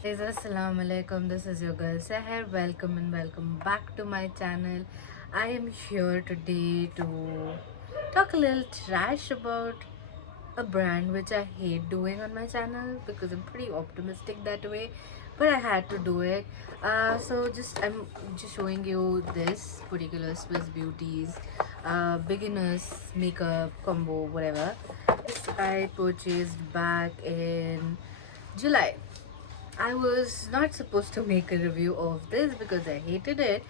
Guys, assalamu alaikum. This is your girl Saher. Welcome and welcome back to my channel. I am here today to talk a little trash about a brand which I hate doing on my channel because I'm pretty optimistic that way, but I had to do it. I'm just showing you this particular Swiss Beauties beginners makeup combo, whatever. This I purchased back in July. I was not supposed to make a review of this because I hated it,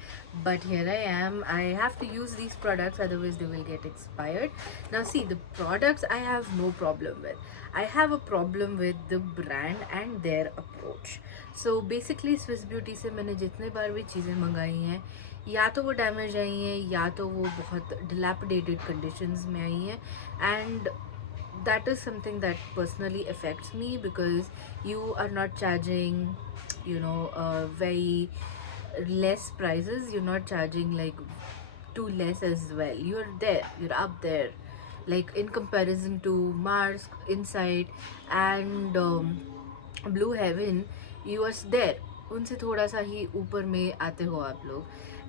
but here I am. I have to use these products, otherwise they will get expired. Now see, the products I have no problem with. I have a problem with the brand and their approach. So basically Swiss Beauty से मैंने जितने बार भी चीज़ें मंगाई हैं, या तो वो डैमेज आई हैं या तो वो बहुत dilapidated conditions में आई हैं, and that is something that personally affects me because you are not charging, very less prices. You're not charging like too less as well. You're up there, like in comparison to Mars, Inside, and Blue Heaven. You are there. उनसे थोड़ा सा ही ऊपर में आते हो आप लोग.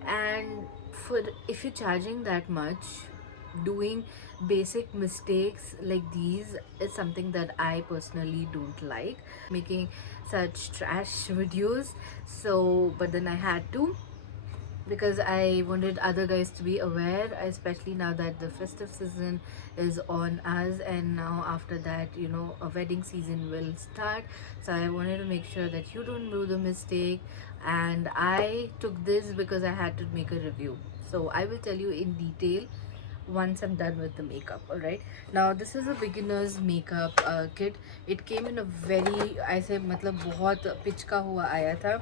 And for if you're charging that much, doing basic mistakes like these is something that I personally don't like, making such trash videos. So but then I had to, because I wanted other guys to be aware, especially now that the festive season is on us, and now after that, a wedding season will start. So I wanted to make sure that you don't do the mistake, and I took this because I had to make a review. So I will tell you in detail once I'm done with the makeup. All right, now this is a beginner's makeup kit. It came in a very, I say मतलब बहुत pitch का हुआ आया था.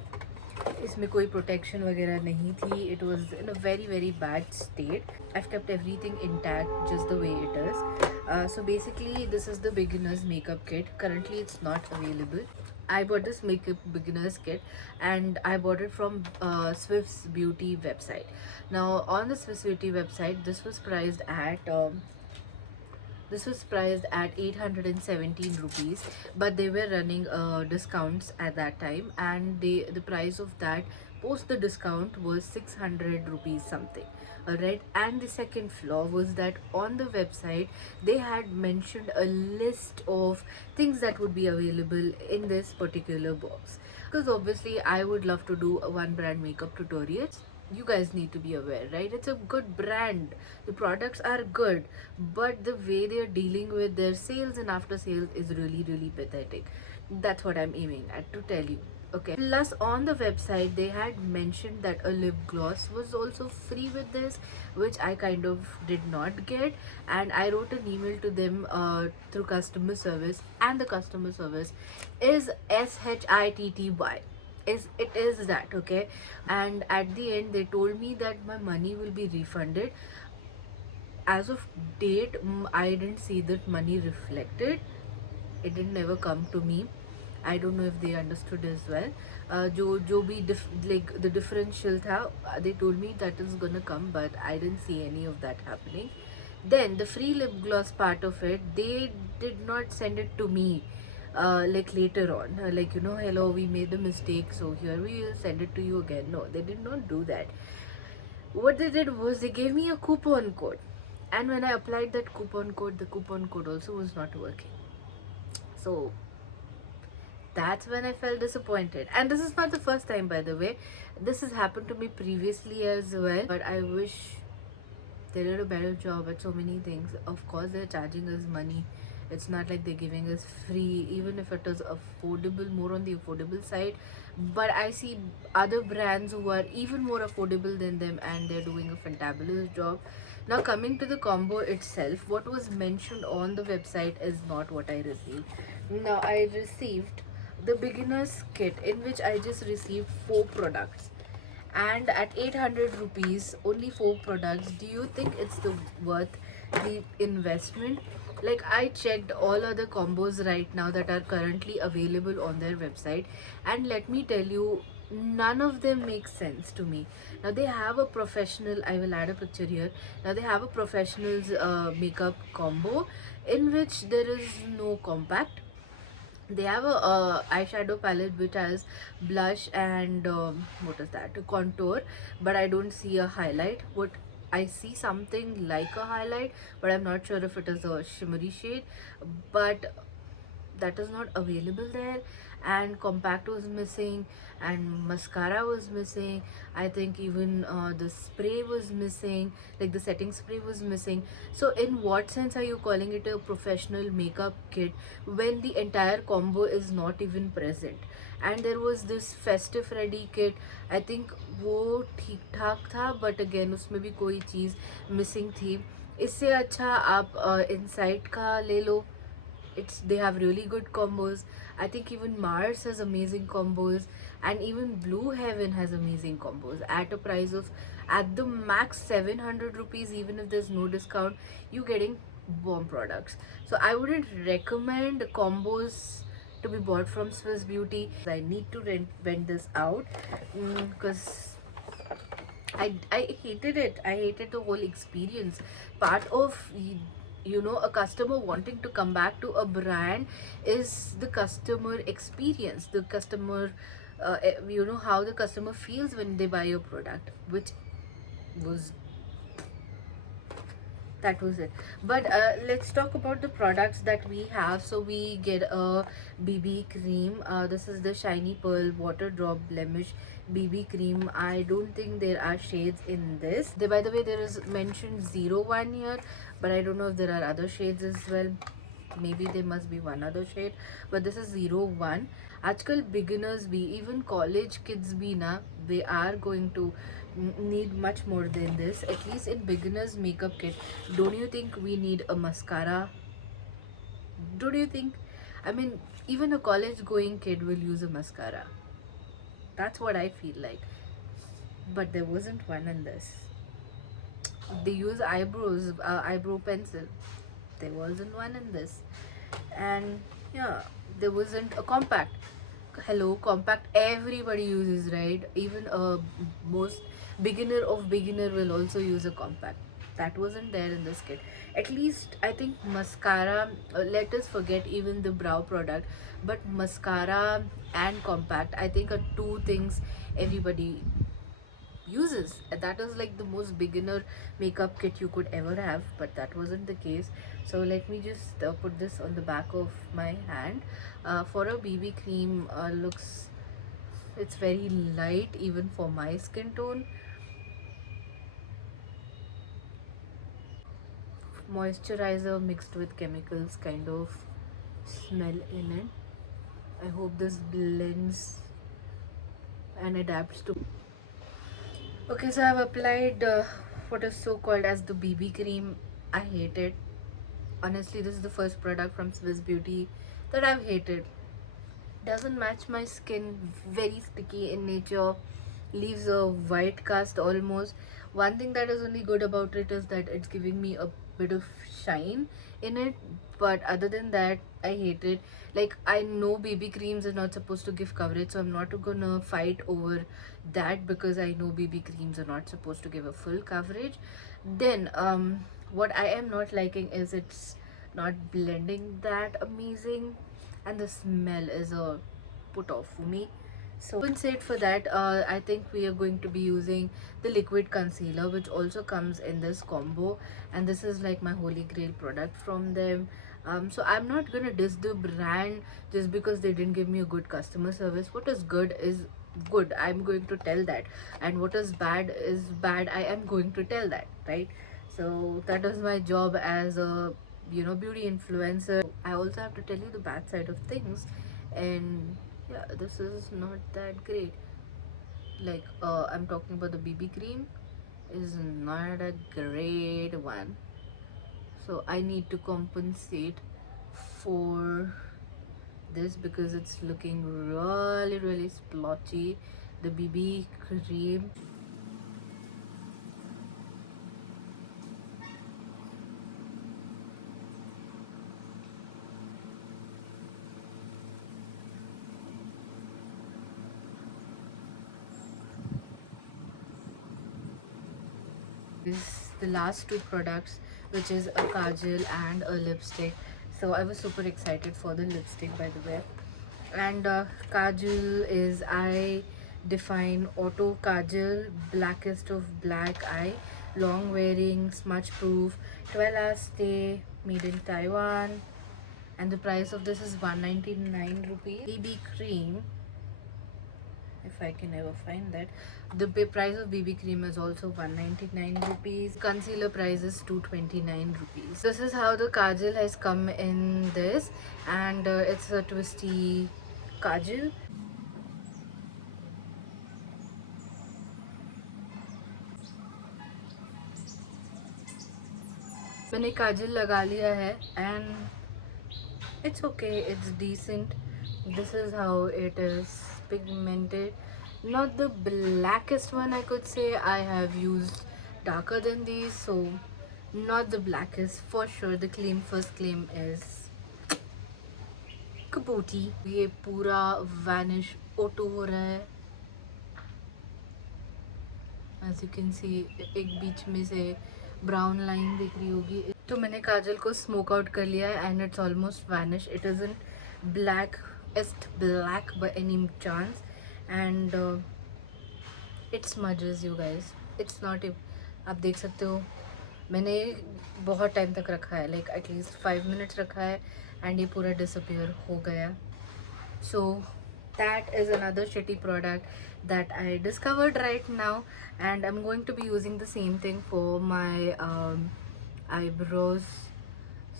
इसमें कोई protection वगैरह नहीं थी. It was in a very very bad state. I've kept everything intact just the way it is. So basically this is the beginners makeup kit. Currently it's not available. I bought this makeup beginners kit and I bought it from Swiss Beauty website. Now on the Swiss Beauty website, this was priced at 817 rupees, but they were running discounts at that time, and the price of that post the discount was 600 rupees something. Alright, and the second flaw was that on the website they had mentioned a list of things that would be available in this particular box, because obviously I would love to do a one brand makeup tutorial. You guys need to be aware, right? It's a good brand, the products are good, but the way they are dealing with their sales and after sales is really really pathetic. That's what I'm aiming at to tell you. Okay, plus on the website they had mentioned that a lip gloss was also free with this, which I kind of did not get, and I wrote an email to them through customer service, and the customer service is SHITTY. Is that okay? And at the end they told me that my money will be refunded. As of date, I didn't see that money reflected. It didn't never come to me. I don't know if they understood as well. जो भी like the differential था, they told me that is gonna come, but I didn't see any of that happening. Then the free lip gloss part of it, they did not send it to me like later on, like, hello, we made a mistake, so here we will send it to you again. No, they did not do that. What they did was they gave me a coupon code, and when I applied that coupon code, the coupon code also was not working. So that's when I felt disappointed. And this is not the first time, by the way. This has happened to me previously as well, but I wish they did a better job at so many things. Of course they're charging us money, it's not like they're giving us free, even if it is affordable, more on the affordable side. But I see other brands who are even more affordable than them, and they're doing a fantabulous job. Now coming to the combo itself, what was mentioned on the website is not what I received. Now I received the beginners kit, in which I just received 4 products, and at 800 rupees only 4 products. Do you think it's the worth the investment? Like, I checked all other combos right now that are currently available on their website, and let me tell you, none of them make sense to me. Now they have a professional, I will add a picture here. Now they have a professional's makeup combo, in which there is no compact, They have a eyeshadow palette which has blush and what is that, a contour, but I don't see a highlight. What I see something like a highlight, but I'm not sure if it is a shimmery shade, but that is not available there. And compact was missing, and mascara was missing. I think even the spray was missing, like the setting spray was missing. So in what sense are you calling it a professional makeup kit when the entire combo is not even present? And there was this festive ready kit, I think वो ठीक ठाक था, but again उसमें भी कोई चीज़ missing थी. इससे अच्छा आप इनसाइट का ले लो. It's They have really good combos. I think even Mars has amazing combos, and even Blue Heaven has amazing combos at a price of, at the max, 700 rupees. Even if there's no discount, you getting bomb products. So I wouldn't recommend combos to be bought from Swiss Beauty. I need to vent this out because I hated it. I hated the whole experience. Part of a customer wanting to come back to a brand is the customer experience, the customer, how the customer feels when they buy your product, which was that was it. But let's talk about the products that we have. So we get a BB cream. This is the Shiny Pearl Water Drop Blemish BB cream. I don't think there are shades in this. By the way, there is mentioned 01 here, but I don't know if there are other shades as well. Maybe there must be one other shade, but this is 01. आजकल beginners भी, even college kids भी ना, they are going to need much more than this. At least in beginners makeup kit, don't you think we need a mascara? Don't you think? I mean, even a college going kid will use a mascara. That's what I feel like. But there wasn't one in this. They use eyebrow pencil. There wasn't one in this. And yeah, there wasn't a compact. Hello, compact everybody uses, right? Even a most beginner of beginner will also use a compact. That wasn't there in this kit. At least I think mascara, let us forget even the brow product, but mascara and compact, I think, are two things everybody uses. That is like the most beginner makeup kit you could ever have, but that wasn't the case. So let me just put this on the back of my hand. For a BB cream, looks, it's very light even for my skin tone. Moisturizer mixed with chemicals kind of smell in it. I hope this blends and adapts to. Okay, so I've applied what is so called as the BB cream. I hate it. Honestly, this is the first product from Swiss Beauty that I've hated. Doesn't match my skin, very sticky in nature, leaves a white cast almost. One thing that is only good about it is that it's giving me a bit of shine in it, but other than that, I hate it. Like, I know BB creams are not supposed to give coverage, so I'm not gonna fight over that because I know BB creams are not supposed to give a full coverage. Then what I am not liking is it's not blending that amazing, and the smell is a put off for me. So compensate for that, I think we are going to be using the liquid concealer, which also comes in this combo, and this is like my holy grail product from them. So I'm not gonna diss the brand just because they didn't give me a good customer service. What is good is good, I'm going to tell that, and what is bad, I am going to tell that, right? So that is my job as a beauty influencer. I also have to tell you the bad side of things, and yeah, this is not that great. Like, I'm talking about the BB cream is not a great one, so I need to compensate for this because it's looking really splotchy, the BB cream. Is the last two products, which is a kajal and a lipstick. So I was super excited for the lipstick, by the way. And kajal is, I define auto kajal, blackest of black eye, long wearing, smudge proof, 12 hours stay, made in Taiwan. And the price of this is 199 rupees. BB cream, if I can ever find that. The price of BB cream is also 199 rupees. Concealer price is 229 rupees. This is how the kajal has come in this, and it's a twisty kajal. मैंने काजल लगा लिया है and it's okay, it's decent. This is how it is pigmented, not the blackest one. I could say I have used darker than these, so not the blackest for sure. The claim, first claim is kabuti. ये पूरा vanish auto हो रहा है, as you can see. एक बीच में से brown line दिख रही होगी. तो मैंने काजल को स्मोक आउट कर लिया है and it's almost vanish. It isn't blackest black by any chance, and it smudges you guys. It's not, आप देख सकते हो मैंने बहुत टाइम तक रखा है, लाइक एटलीस्ट 5 मिनट्स रखा है, एंड ये पूरा डिसअपियर हो गया. So that is another shitty product that I discovered right now, and I'm going to be using the same thing for my eyebrows,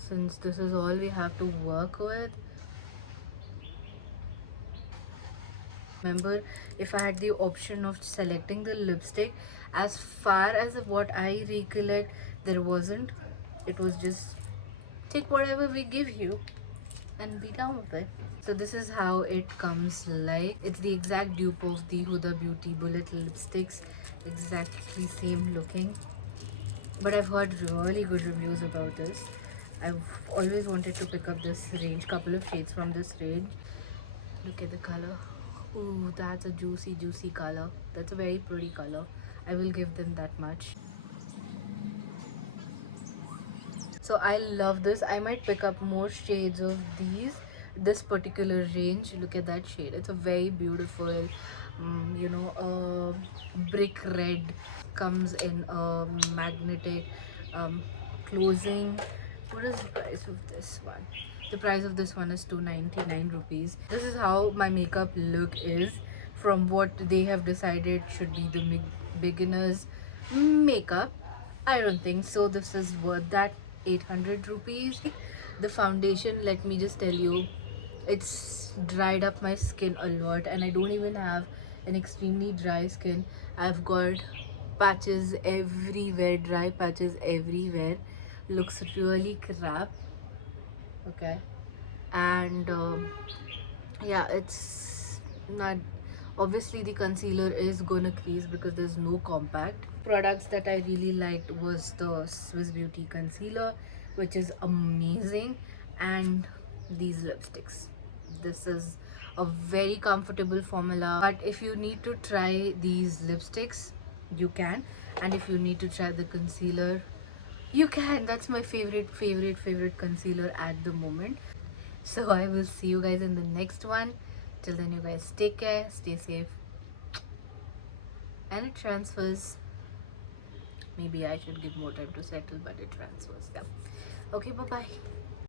since this is all we have to work with. Remember, if I had the option of selecting the lipstick, as far as what I recollect, there wasn't. It was just take whatever we give you and be done with it. So this is how it comes like. It's the exact dupe of the Huda Beauty Bullet lipsticks, exactly same looking, but I've heard really good reviews about this. I've always wanted to pick up this range, couple of shades from this range. Look at the color. Ooh, that's a juicy color. That's a very pretty color. I will give them that much. So I love this. I might pick up more shades of this particular range. Look at that shade. It's a very beautiful, brick red. Comes in a magnetic closing. What is the price of this one? The price of this one is 299 rupees. This is how my makeup look is, from what they have decided should be the beginner's makeup. I don't think so. This is worth that 800 rupees. The foundation, let me just tell you, it's dried up my skin a lot, and I don't even have an extremely dry skin. I've got patches everywhere, dry patches everywhere. Looks really crap. Okay, and yeah, it's not, obviously the concealer is gonna crease because there's no compact. Products that I really liked was the Swiss Beauty concealer, which is amazing, and these lipsticks. This is a very comfortable formula, but if you need to try these lipsticks, you can, and if you need to try the concealer, you can. That's my favorite concealer at the moment. So I will see you guys in the next one. Till then, you guys take care, stay safe, and it transfers. Maybe I should give more time to settle, but it transfers. Yeah. Okay, bye bye.